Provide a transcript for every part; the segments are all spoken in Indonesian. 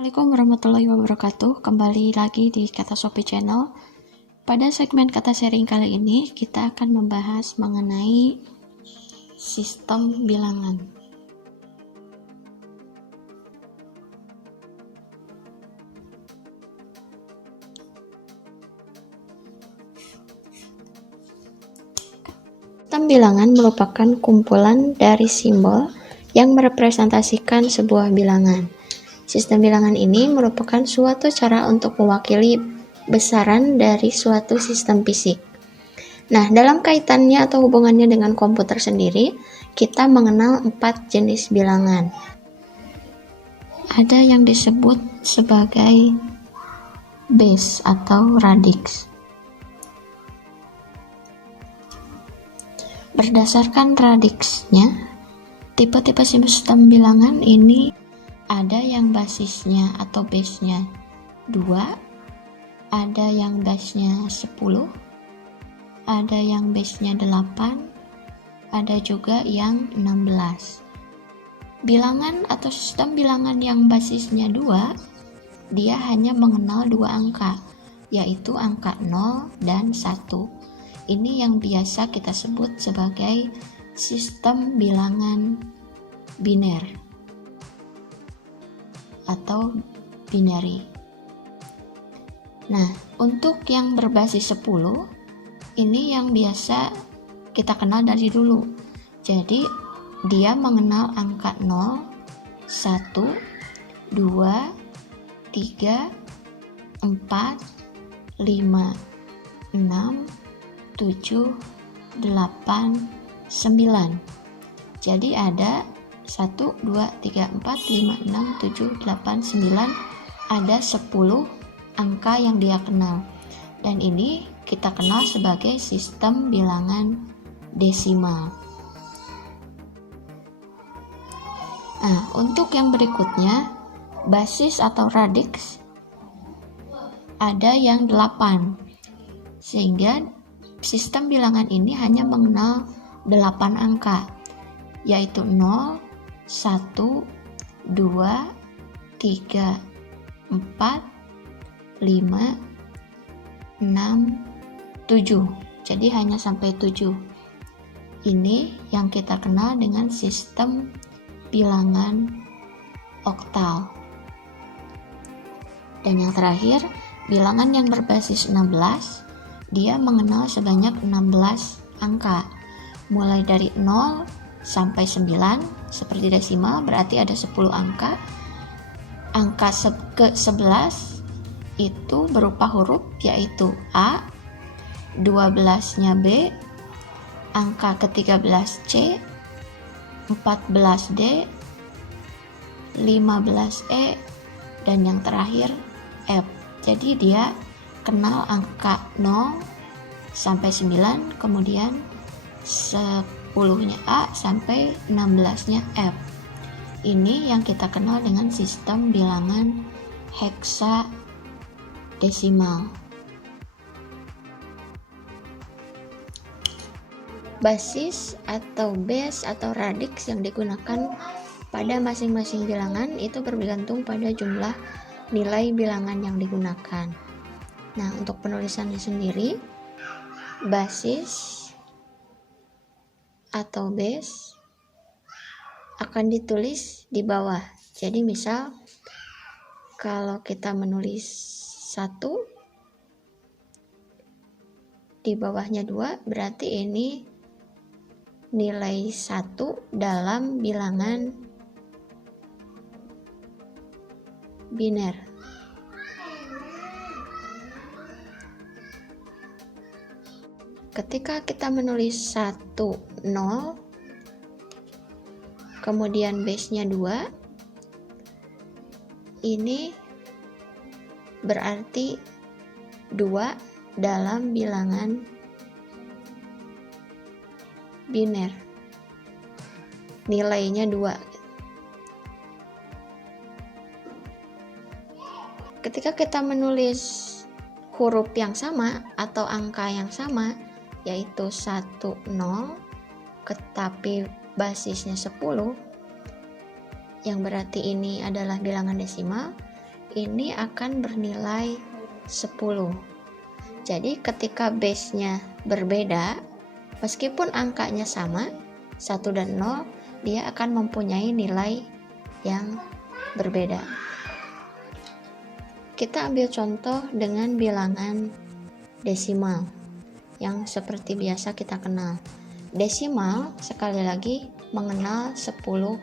Assalamualaikum warahmatullahi wabarakatuh. Kembali lagi di Kata Sopi Channel. Pada segmen kata sharing kali ini kita akan membahas mengenai sistem bilangan. Sistem bilangan merupakan kumpulan dari simbol yang merepresentasikan sebuah bilangan. Sistem bilangan ini merupakan suatu cara untuk mewakili besaran dari suatu sistem fisik. Nah, dalam kaitannya atau hubungannya dengan komputer sendiri, kita mengenal 4 jenis bilangan. Ada yang disebut sebagai base atau radix. Berdasarkan radixnya, tipe-tipe sistem bilangan ini ada yang basisnya atau base-nya 2, ada yang base-nya 10, ada yang base-nya 8, ada juga yang 16. Bilangan atau sistem bilangan yang basisnya 2, dia hanya mengenal 2 angka, yaitu angka 0 dan 1. Ini yang biasa kita sebut sebagai sistem bilangan biner atau binary. Nah, untuk yang berbasis 10, ini yang biasa kita kenal dari dulu. Jadi, dia mengenal angka 0, 1, 2, 3, 4, 5, 6, 7, 8, 9. Jadi ada 1, 2, 3, 4, 5, 6, 7, 8, 9, ada 10 angka yang dia kenal. Dan ini kita kenal sebagai sistem bilangan desimal. Nah, untuk yang berikutnya, basis atau radix, ada yang 8. Sehingga sistem bilangan ini hanya mengenal 8 angka, yaitu 0, 1, 2, 3, 4, 5, 6, 7. Jadi hanya sampai 7. Ini yang kita kenal dengan sistem bilangan oktal. Dan yang terakhir, bilangan yang berbasis 16, dia mengenal sebanyak 16 angka. Mulai dari 0 sampai 9, seperti desimal berarti ada 10 angka. Angka ke-11 itu berupa huruf, yaitu A, 12-nya B, angka ke-13 C, 14 D, 15 E, dan yang terakhir F. Jadi dia kenal angka 0 sampai 9, kemudian 10-nya A sampai 16-nya F. Ini yang kita kenal dengan sistem bilangan heksadesimal. Basis atau base atau radix yang digunakan pada masing-masing bilangan itu bergantung pada jumlah nilai bilangan yang digunakan. Nah, untuk penulisannya sendiri, basis atau base akan ditulis di bawah. Jadi misal kalau kita menulis 1, di bawahnya 2, berarti ini nilai 1 dalam bilangan biner. Ketika kita menulis 1, 0, kemudian base-nya 2, ini berarti 2 dalam bilangan biner. Nilainya 2. Ketika kita menulis huruf yang sama atau angka yang sama, yaitu 1, 0, tetapi basisnya 10, yang berarti ini adalah bilangan desimal, ini akan bernilai 10. Jadi ketika base-nya berbeda, meskipun angkanya sama 1 dan 0, dia akan mempunyai nilai yang berbeda. Kita ambil contoh dengan bilangan desimal yang seperti biasa kita kenal. Desimal sekali lagi mengenal 10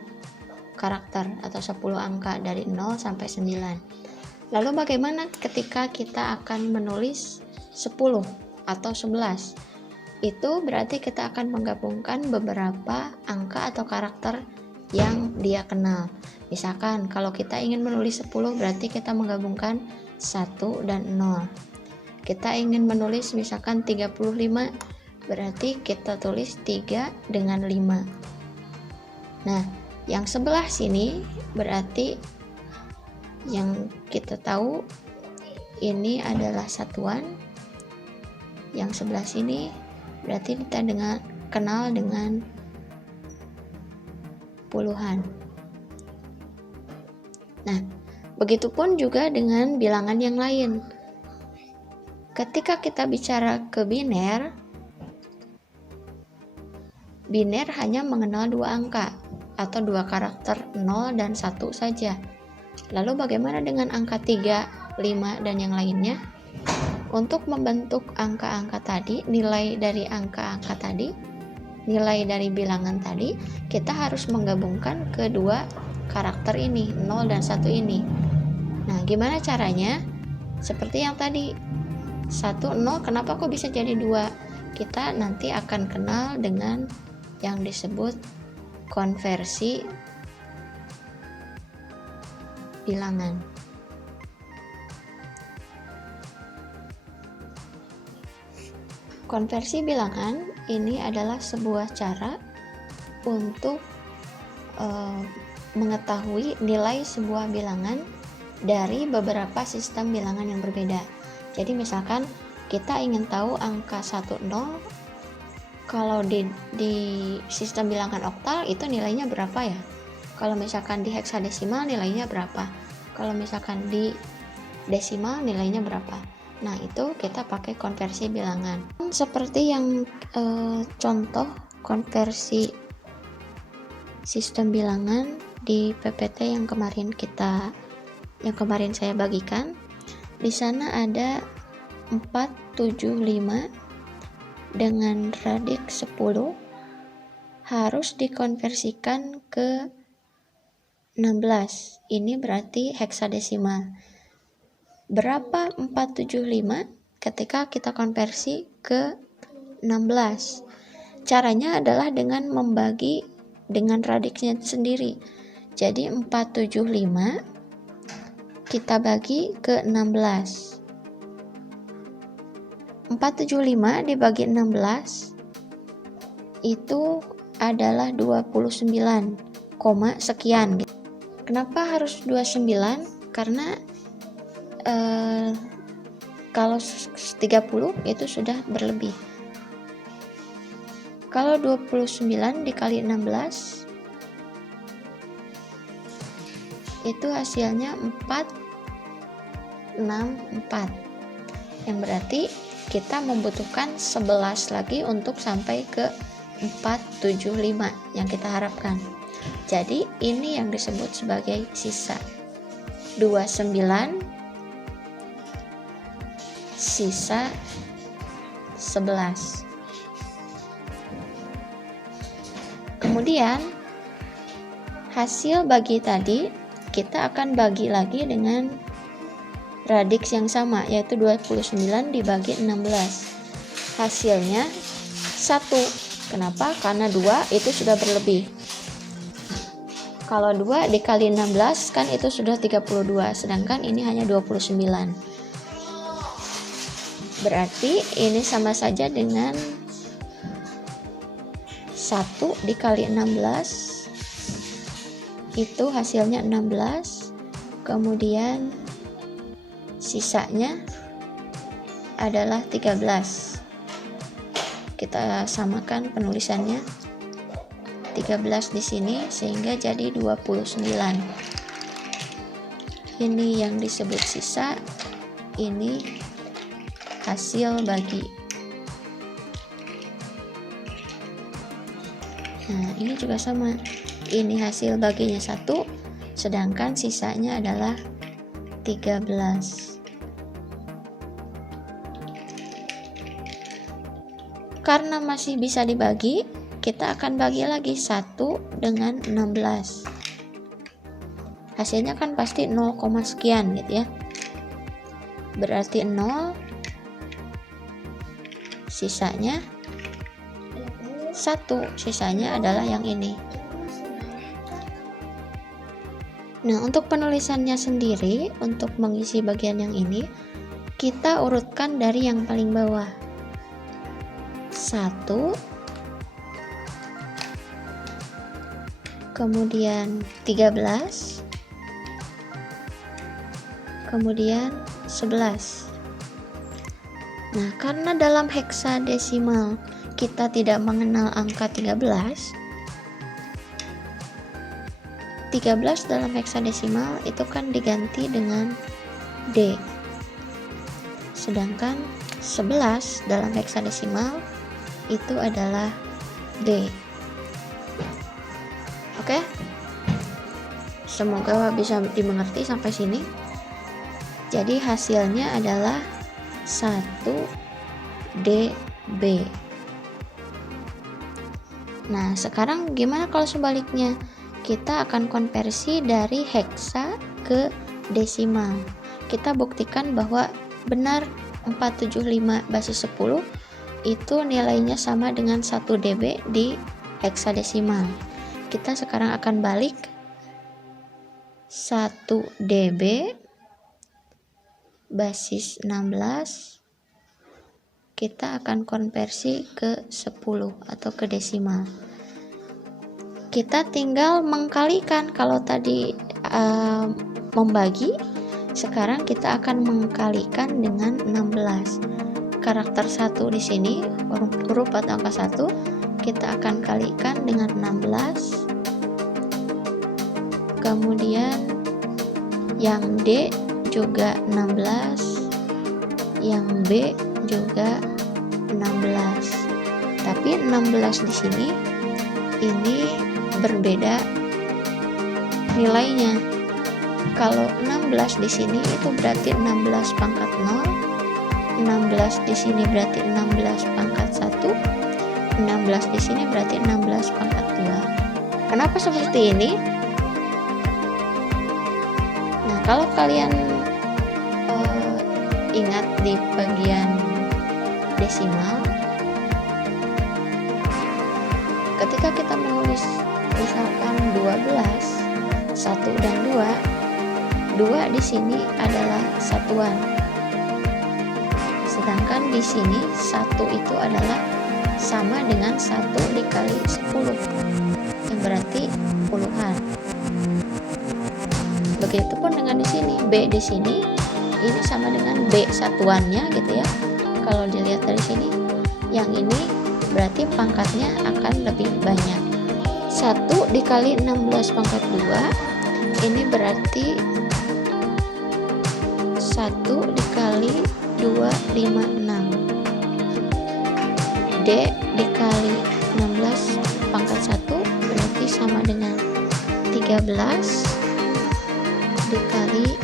karakter atau 10 angka dari 0 sampai 9. Lalu bagaimana ketika kita akan menulis 10 atau 11? Itu berarti kita akan menggabungkan beberapa angka atau karakter yang dia kenal. Misalkan kalau kita ingin menulis 10 berarti kita menggabungkan 1 dan 0. Kita ingin menulis misalkan 35, berarti kita tulis 3 dengan 5. Nah, yang sebelah sini berarti yang kita tahu ini adalah satuan. Yang sebelah sini berarti kita kenal dengan puluhan. Nah, begitupun juga dengan bilangan yang lain. Ketika kita bicara ke biner hanya mengenal 2 angka atau 2 karakter 0 dan 1 saja. Lalu bagaimana dengan angka 3, 5, dan yang lainnya? Untuk membentuk angka-angka tadi, nilai dari angka-angka tadi, nilai dari bilangan tadi, kita harus menggabungkan kedua karakter ini, 0 dan 1 ini. Nah, gimana caranya? Seperti yang tadi, 1, 0, kenapa kok bisa jadi 2? Kita nanti akan kenal dengan yang disebut konversi bilangan. Konversi bilangan ini adalah sebuah cara untuk mengetahui nilai sebuah bilangan dari beberapa sistem bilangan yang berbeda. Jadi misalkan kita ingin tahu angka 10, kalau di sistem bilangan oktal itu nilainya berapa ya? Kalau misalkan di heksadesimal nilainya berapa? Kalau misalkan di desimal nilainya berapa? Nah, itu kita pakai konversi bilangan. Seperti yang contoh konversi sistem bilangan di PPT yang kemarin saya bagikan. Di sana ada 475 dengan radik 10 harus dikonversikan ke 16. Ini berarti heksadesimal. Berapa 475 ketika kita konversi ke 16? Caranya adalah dengan membagi dengan radiknya sendiri. Jadi 475 kita bagi ke 16. 475 dibagi 16 itu adalah 29, sekian. Kenapa harus 29? Karena kalau 30 itu sudah berlebih. Kalau 29 dikali 16 itu hasilnya 464. Yang berarti kita membutuhkan 11 lagi untuk sampai ke 475 yang kita harapkan. Jadi ini yang disebut sebagai sisa. 29 sisa 11. Kemudian hasil bagi tadi kita akan bagi lagi dengan radix yang sama, yaitu 29 dibagi 16. Hasilnya 1. Kenapa? Karena 2 itu sudah berlebih. Kalau 2 dikali 16 kan itu sudah 32, sedangkan ini hanya 29. Berarti ini sama saja dengan 1 dikali 16 itu hasilnya 16. Kemudian sisanya adalah 13. Kita samakan penulisannya. 13 di sini sehingga jadi 29. ini yang disebut sisa, ini hasil bagi. Nah, ini juga sama. Ini hasil baginya 1, sedangkan sisanya adalah 13. Karena masih bisa dibagi, kita akan bagi lagi 1 dengan 16. Hasilnya kan pasti 0, sekian gitu ya. Berarti 0, sisanya 1, sisanya adalah yang ini. Nah, untuk penulisannya sendiri, untuk mengisi bagian yang ini, kita urutkan dari yang paling bawah. 1, kemudian 13, kemudian 11. Nah, karena dalam heksadesimal kita tidak mengenal angka 13 dalam heksadesimal itu kan diganti dengan D. Sedangkan 11 dalam heksadesimal itu adalah D. Oke? Semoga bisa dimengerti sampai sini. Jadi hasilnya adalah 1 dB. Nah, sekarang gimana kalau sebaliknya? Kita akan konversi dari heksa ke desimal. Kita buktikan bahwa benar 475 basis 10 itu nilainya sama dengan 1 dB di heksadesimal. Kita sekarang akan balik 1 dB basis 16, kita akan konversi ke 10 atau ke desimal. Kita tinggal mengkalikan. Kalau tadi membagi, sekarang kita akan mengkalikan dengan 16. Karakter 1 di sini, huruf atau angka 1, kita akan kalikan dengan 16. Kemudian yang D juga 16, yang B juga 16. Tapi 16 di sini ini berbeda nilainya. Kalau 16 di sini itu berarti 16 pangkat 0, 16 di sini berarti 16 pangkat 1, 16 di sini berarti 16 pangkat 2. Kenapa seperti ini? Nah, kalau kalian ingat di bagian desimal, ketika kita menulis misalkan 12, 1 dan 2 di sini adalah satuan. Sedangkan di sini 1 itu adalah sama dengan 1 dikali 10, yang berarti puluhan. Begitupun dengan di sini, B di sini ini sama dengan B satuannya gitu ya. Kalau dilihat dari sini, yang ini berarti pangkatnya akan lebih banyak. 1 dikali 16 pangkat 2 ini berarti 1 dikali 256. D dikali 16 pangkat 1 berarti sama dengan 13 dikali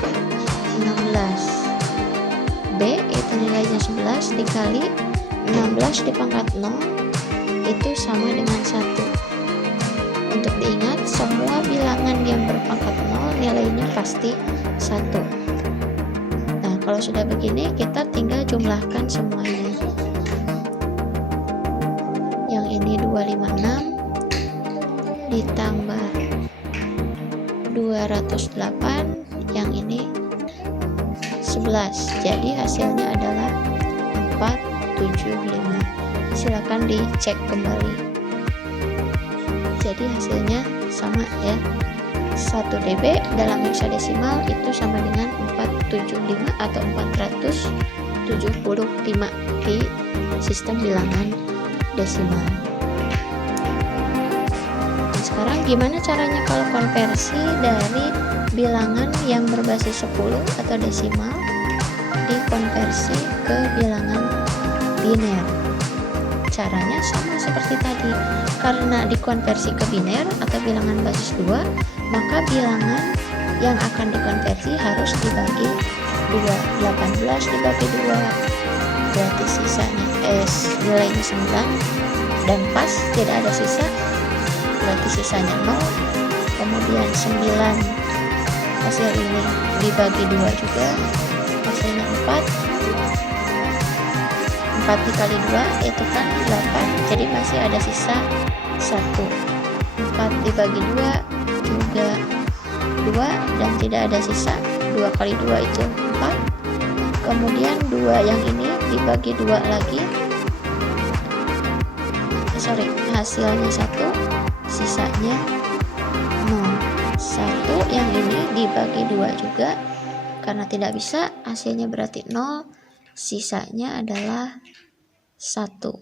16. B itu nilainya 11 dikali 16 di pangkat 0 itu sama dengan 1. Untuk diingat, semua bilangan yang berpangkat 0 nilainya pasti 1. Nah, kalau sudah begini kita tinggal jumlahkan semuanya. Yang ini 256 ditambah 208, yang ini 11. Jadi hasilnya adalah 475. Silakan dicek kembali. Jadi hasilnya sama ya. 1 dB dalam heksadesimal itu sama dengan 475 atau 475 di sistem bilangan desimal. sekarang gimana caranya kalau konversi dari bilangan yang berbasis 10 atau desimal dikonversi ke bilangan biner? Caranya sama seperti tadi. Karena dikonversi ke biner atau bilangan basis 2, maka bilangan yang akan dikonversi harus dibagi 2. 18 dibagi 2 berarti sisanya nilainya 9, dan pas tidak ada sisa berarti sisanya 0. Kemudian 9 hasil ini dibagi 2 juga, hasilnya 4 dikali 2 itu kan 8, jadi masih ada sisa 1. 4 dibagi 2 juga 2 dan tidak ada sisa. 2 kali 2 itu 4. Kemudian 2 yang ini dibagi 2 lagi, hasilnya 1, sisanya 0. 1 yang ini dibagi 2 juga, karena tidak bisa hasilnya berarti 0, sisanya adalah 1.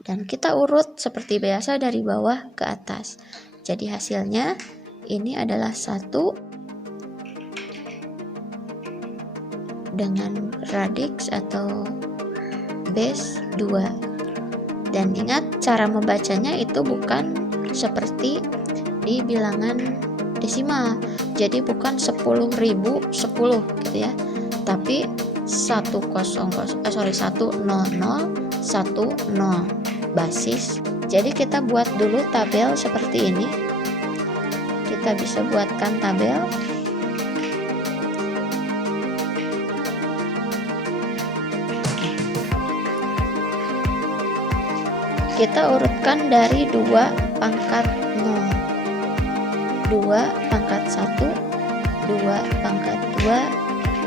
Dan kita urut seperti biasa dari bawah ke atas. Jadi hasilnya ini adalah 1 dengan radix atau base 2. Dan ingat, cara membacanya itu bukan seperti di bilangan desimal. Jadi bukan 10.010 gitu ya. Tapi 100 10 basis. Jadi kita buat dulu tabel seperti ini. Kita bisa buatkan tabel. Kita urutkan dari 2 pangkat 0, 2 pangkat 1, 2 pangkat 2,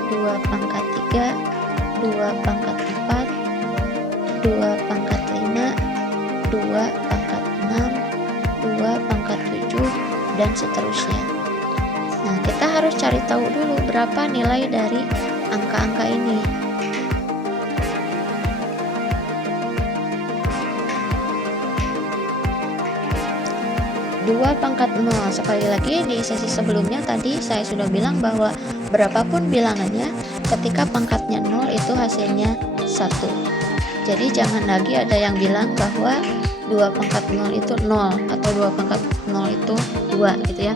2 pangkat 3, 2 pangkat 4, 2 pangkat 5, 2 pangkat 6, 2 pangkat 7, dan seterusnya. Nah, kita harus cari tahu dulu berapa nilai dari angka-angka ini. 2 pangkat 0. Sekali lagi, di sesi sebelumnya tadi saya sudah bilang bahwa berapapun bilangannya, ketika pangkatnya 0 itu hasilnya 1. Jadi jangan lagi ada yang bilang bahwa 2 pangkat 0 itu 0 atau 2 pangkat 0 itu 2 gitu ya.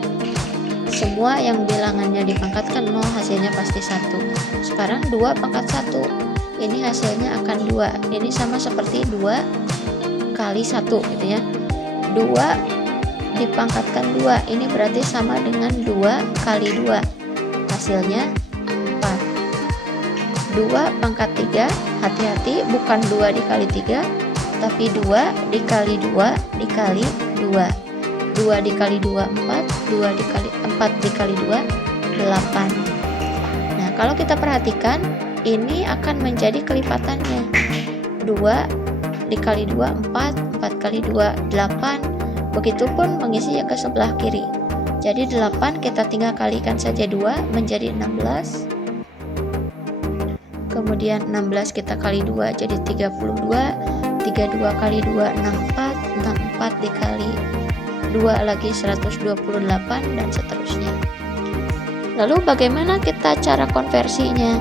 Semua yang bilangannya dipangkatkan 0 hasilnya pasti 1. Sekarang 2 pangkat 1, ini hasilnya akan 2. Ini sama seperti 2 kali 1 gitu ya. 2 dipangkatkan 2, ini berarti sama dengan 2 kali 2, hasilnya 4. 2 pangkat 3, hati-hati, bukan 2 dikali 3, tapi 2 dikali 2 dikali 2. 2 dikali 2 4, 4 dikali 2 8. Nah, kalau kita perhatikan, ini akan menjadi kelipatannya. 2 dikali 2 4, 4 kali 2 8. Begitupun mengisinya ke sebelah kiri. Jadi 8 kita tinggal kalikan saja 2 menjadi 16. Kemudian 16 kita kali 2 jadi 32. 32 kali 2 64. 64 dikali 2 lagi 128 dan seterusnya. Lalu bagaimana kita cara konversinya?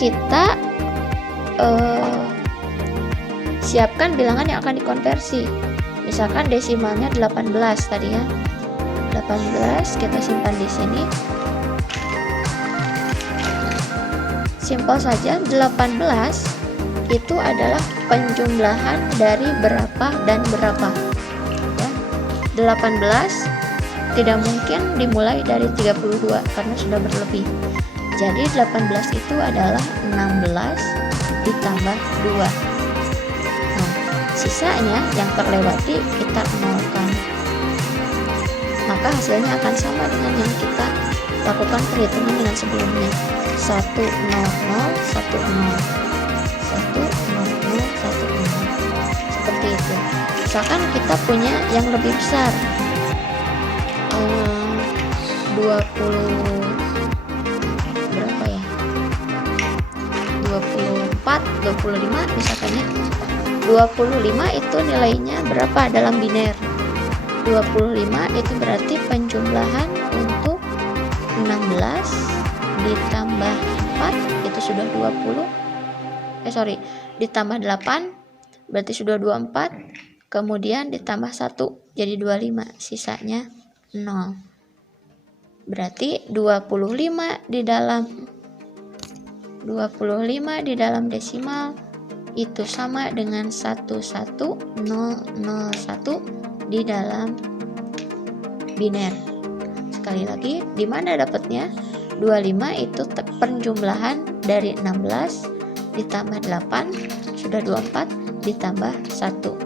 Kita siapkan bilangan yang akan dikonversi. Misalkan desimalnya 18 tadi ya. 18 kita simpan di sini. Simpel saja, 18 itu adalah penjumlahan dari berapa dan berapa. Ya. 18 tidak mungkin dimulai dari 32 karena sudah berlebih. Jadi 18 itu adalah 16 ditambah 2. Sisanya yang terlewati kita nolkan, maka hasilnya akan sama dengan yang kita lakukan perhitungan dengan sebelumnya. 1 0 0 1 0 1 0 0 1 0 seperti itu. Misalkan kita punya yang lebih besar, 20 berapa ya, 24 25 misalkannya. 25 itu nilainya berapa dalam biner? 25 itu berarti penjumlahan untuk 16 ditambah 4 itu sudah 20. Ditambah 8 berarti sudah 24. Kemudian ditambah 1 jadi 25, sisanya 0. Berarti 25 di dalam desimal itu sama dengan 11001 di dalam biner. Sekali lagi, di mana dapatnya? 25 itu penjumlahan dari 16 ditambah 8 sudah 24 ditambah 1.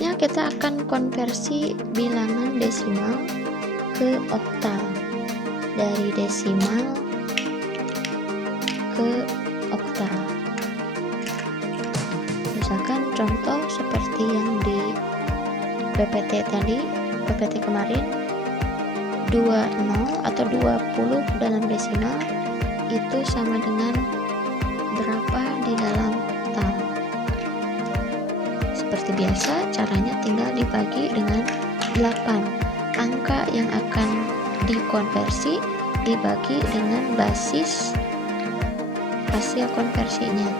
Ya, kita akan konversi bilangan desimal ke oktal. Dari desimal ke oktal. Misalkan contoh seperti yang di PPT kemarin, 20 atau 20 dalam desimal itu sama dengan berapa di dalam oktal. Seperti biasa, caranya tinggal dibagi dengan 8. Angka yang akan dikonversi dibagi dengan basis hasil konversinya.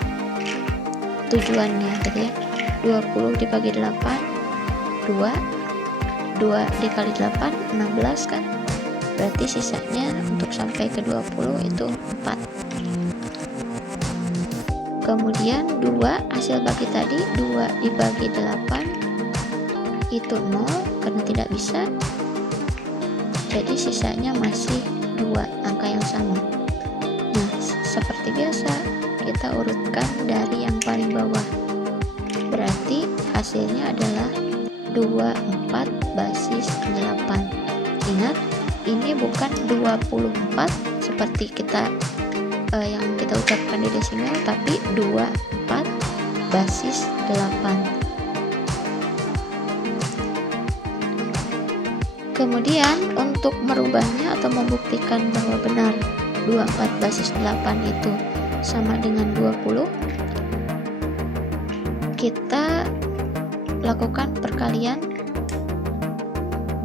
Tujuannya gitu ya. 20 dibagi 8, 2 dikali 8, 16 kan. Berarti sisanya untuk sampai ke 20 itu 4. Kemudian 2 hasil bagi tadi, 2 dibagi 8 itu 0 karena tidak bisa. Jadi sisanya masih 2, angka yang sama. Nah, seperti biasa kita urutkan dari yang paling bawah. Berarti hasilnya adalah 24 basis 8. Ingat, ini bukan 24 seperti yang kita ucapkan di desimal, tapi 24 basis 8. Kemudian untuk merubahnya atau membuktikan bahwa benar 24 basis 8 itu sama dengan 20, kita lakukan perkalian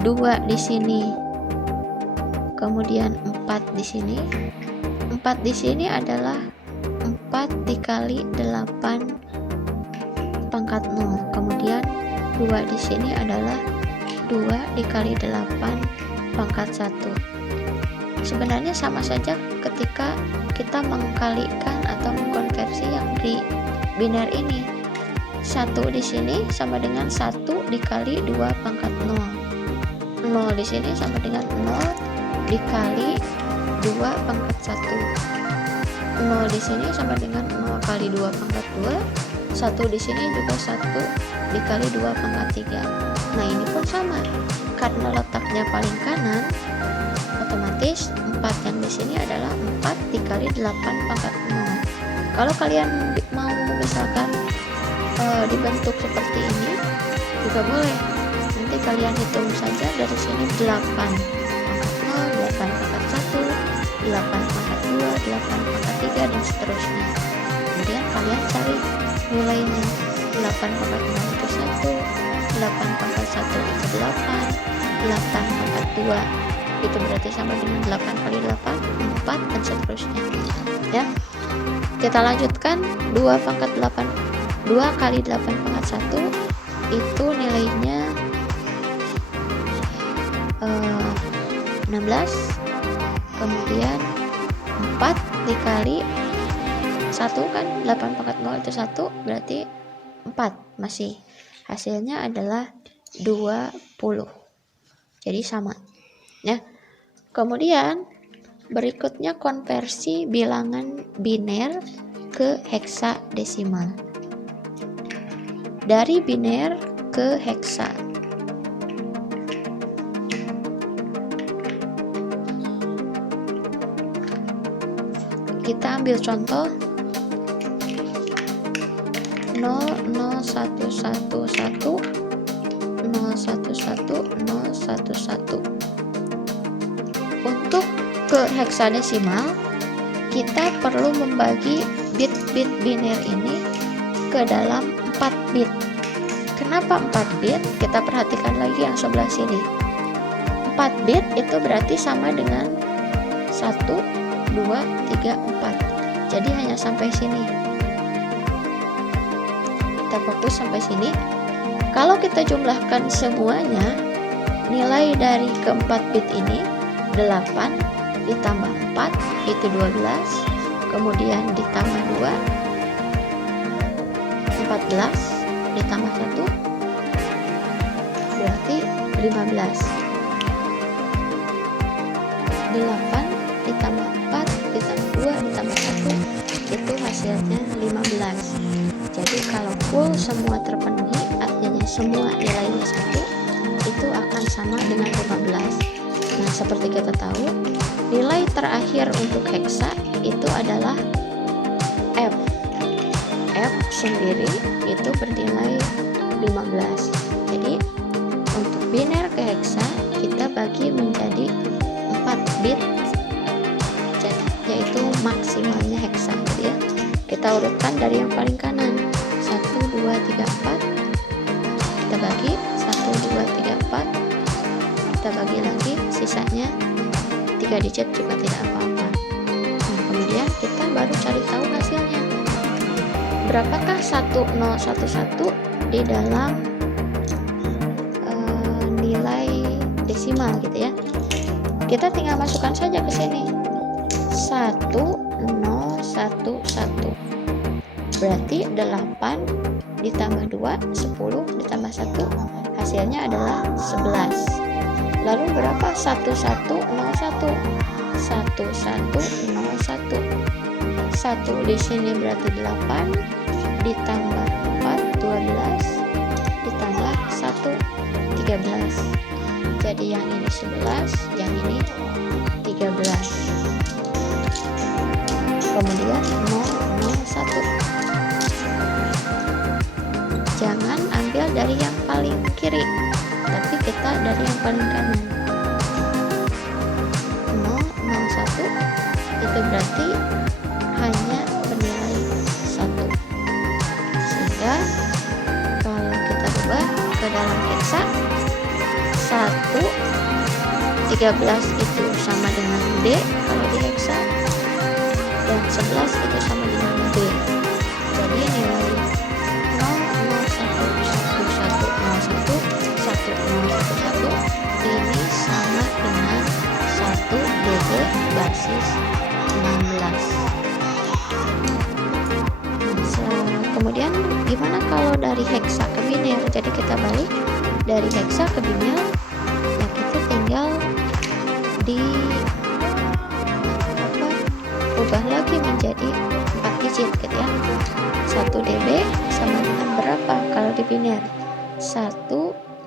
2 di sini, kemudian 4 di sini. 4 di sini adalah 4 dikali 8 pangkat 0. Kemudian 2 di sini adalah 2 dikali 8 pangkat 1. Sebenarnya sama saja ketika kita mengkalikan atau mengkonversi yang di biner ini. 1 di sini sama dengan 1 dikali 2 pangkat 0. 0 di sini sama dengan 0 dikali 2 pangkat 1. 0 di sini sama dengan 0 kali 2 pangkat 2. 1 di sini juga 1 dikali 2 pangkat 3. Nah, ini pun sama. Karena letaknya paling kanan, otomatis 4 yang di sini adalah 4 dikali 8 pangkat 0. Kalau kalian mau misalkan dibentuk seperti ini juga boleh. Nanti kalian hitung saja dari sini 8 pangkat 0, 8 pangkat 1, 8 pangkat 2, 8 pangkat 3, dan seterusnya. Kemudian kalian cari nilainya. 8 pangkat 0 itu 1, 8 pangkat 1 itu 8, 8 pangkat 2 itu berarti sama dengan 8 kali 8, 4, dan seterusnya. Ya, kita lanjutkan. 2 kali 8 pangkat 1 itu nilainya 16. Kemudian 4 dikali 1 kan 8 pangkat 0 itu 1, berarti 4 masih. Hasilnya adalah 20. Jadi sama. Ya. Kemudian berikutnya konversi bilangan biner ke heksadesimal. Dari biner ke heksa. Kita ambil contoh 00111 011 Untuk ke heksadesimal, kita perlu membagi bit-bit biner ini ke dalam 4 bit. Kenapa 4 bit? Kita perhatikan lagi yang sebelah sini. 4 bit itu berarti sama dengan 1, 2, 3, 4. Jadi hanya sampai sini. Kita fokus sampai sini. Kalau kita jumlahkan semuanya, nilai dari keempat bit ini 8 ditambah 4 itu 12, kemudian ditambah 2 14 ditambah 1 berarti 15. 8 ditambah 4 ditambah 2 ditambah 1 itu hasilnya 15. Jadi kalau full semua terpenuhi, artinya semua nilainya 1, itu akan sama dengan 15. Nah, seperti kita tahu, nilai terakhir untuk heksa itu adalah F. F sendiri itu bernilai 15. Jadi untuk biner ke heksa kita bagi menjadi 4 bit, yaitu maksimalnya heksa, gitu ya. Kita urutkan dari yang paling kanan, 1, 2, 3, 4. Kita bagi 1, 2, 3, 4. Kita bagi lagi, sisanya 3 digit juga tidak apa-apa. Nah, kemudian kita baru cari tahu hasilnya. Berapakah 1011 di dalam nilai desimal, gitu ya. Kita tinggal masukkan saja ke sini 1011, berarti 8 ditambah 2 10 ditambah 1 hasilnya adalah 11. Lalu berapa 1101? 1101 1 di sini berarti 8 ditambah 4 12 ditambah 1 13. Jadi yang ini 11, yang ini 13. Kemudian 001. Jangan ambil dari yang paling kiri, tapi kita dari yang paling kanan. 001 itu berarti hanya bernilai 1. Sehingga kalau kita ubah ke dalam heksa, 13 itu sama dengan D kalau di heksa, dan 11 itu sama dengan B. Jadi nilai 00111011011 ini sama dengan 1 DB basis 16. Kemudian gimana kalau dari heksa ke biner? Jadi kita balik dari heksa ke biner, nah kita tinggal ubah lagi menjadi 4 digit, gitu ya. 1 dB sama dengan berapa kalau di biner? 1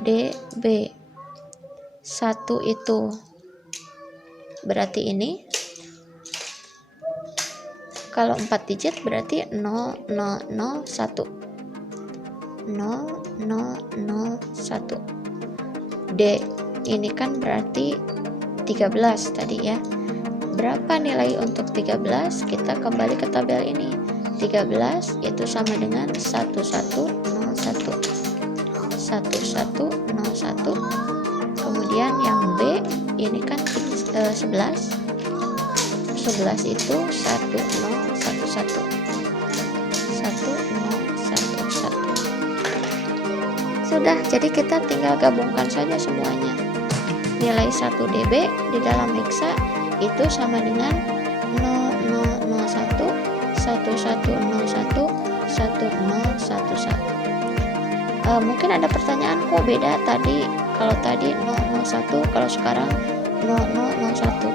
dB. 1 itu berarti ini, kalau 4 digit berarti 0001. 0001. D ini kan berarti 13 tadi ya. Berapa nilai untuk 13? Kita kembali ke tabel ini. 13 itu sama dengan 1101. 1101. Kemudian yang B ini kan 11. 11 itu 1011. 1011. Sudah, jadi kita tinggal gabungkan saja semuanya. Nilai 1 dB di dalam heksa itu sama dengan 0001 1101 1011. Mungkin ada pertanyaan, kok beda tadi? Kalau tadi 001, kalau sekarang 0001.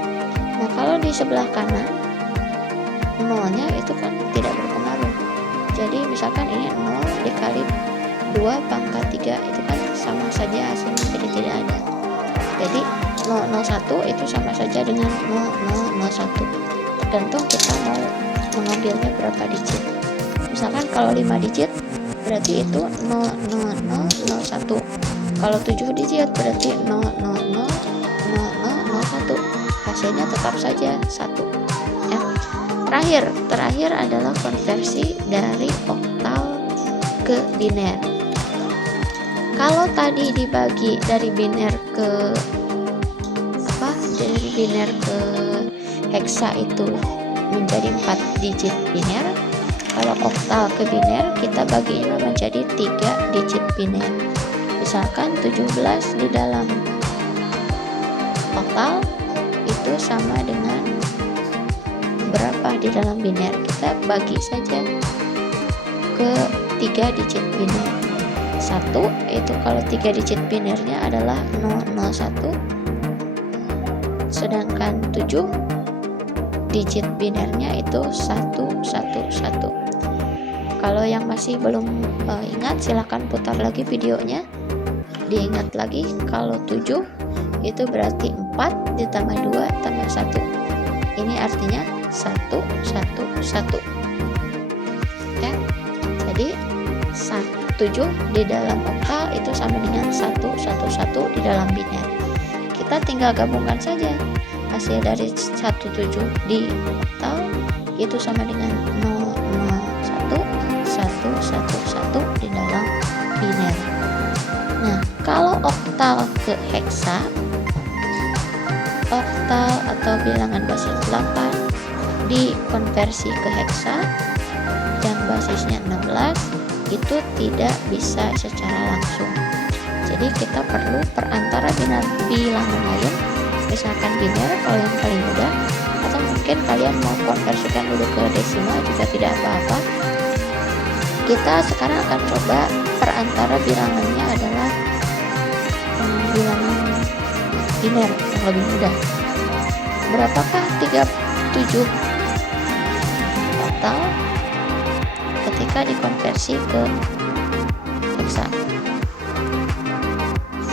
Nah, kalau di sebelah kanan nolnya itu kan tidak berpengaruh. Jadi misalkan ini 0 dikali 2 pangkat 3 itu kan sama saja hasilnya, jadi tidak ada. Jadi 001 itu sama saja dengan 0001, tergantung kita mau mengambilnya berapa digit. Misalkan kalau 5 digit berarti itu 00001, kalau 7 digit berarti 0000001, hasilnya tetap saja 1 ya. Terakhir adalah konversi dari oktal ke biner. Kalau tadi dibagi dari biner ke heksa itu menjadi 4 digit biner, kalau oktal ke biner kita baginya menjadi 3 digit biner. Misalkan 17 di dalam oktal itu sama dengan berapa di dalam biner, kita bagi saja ke 3 digit biner. 1 itu kalau 3 digit binernya adalah 001, sedangkan 7 digit binernya itu 111. Kalau yang masih belum ingat, silahkan putar lagi videonya, diingat lagi. Kalau 7 itu berarti 4 ditambah 2 tambah 1, ini artinya 111 ya. Jadi 7 di dalam oktal itu sama dengan 111 di dalam biner. Kita tinggal gabungkan saja hasil dari 17 di oktal itu sama dengan 001 di dalam biner. Nah, kalau oktal ke heksa, oktal atau bilangan basis 8 dikonversi ke heksa yang basisnya 16 itu tidak bisa secara langsung. Jadi kita perlu perantara bilangan lain, misalkan biner kalau yang paling mudah, atau mungkin kalian mau konversikan dulu ke desimal juga tidak apa-apa. Kita sekarang akan coba perantara bilangannya adalah bilangan biner yang lebih mudah. Berapakah 37 oktal ketika dikonversi ke heksa?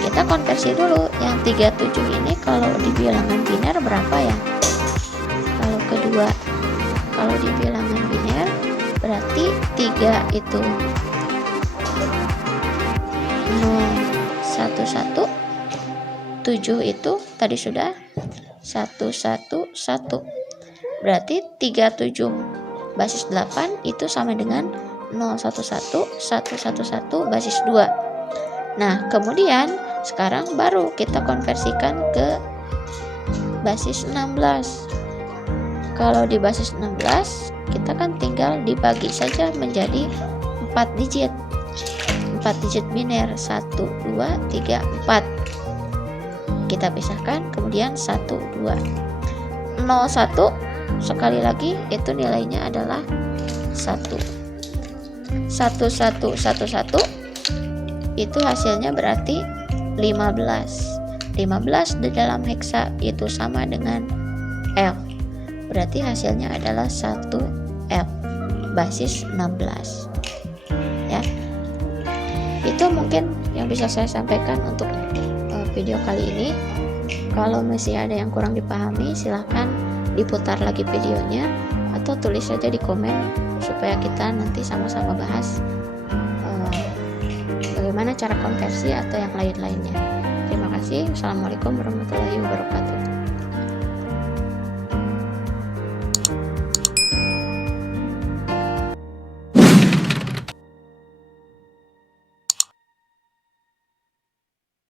Kita konversi dulu yang 37 ini kalau di bilangan biner berapa ya? Kalau kedua, kalau di bilangan biner berarti 3 itu 011, 7 itu tadi sudah 111, berarti 37 basis 8 itu sama dengan 011 111 basis 2. Nah, kemudian sekarang baru kita konversikan ke basis 16. Kalau di basis 16 kita kan tinggal dibagi saja menjadi 4 digit biner, 1 2 3 4. Kita pisahkan, kemudian 1 2 01 sekali lagi itu nilainya adalah 1 1111 itu hasilnya berarti 15 di dalam heksa itu sama dengan L, berarti hasilnya adalah 1L basis 16 ya. Itu mungkin yang bisa saya sampaikan untuk video kali ini. Kalau masih ada yang kurang dipahami, silahkan diputar lagi videonya atau tulis saja di komen supaya kita nanti sama-sama bahas bagaimana cara konversi atau yang lain-lainnya. Terima kasih. Assalamualaikum warahmatullahi wabarakatuh.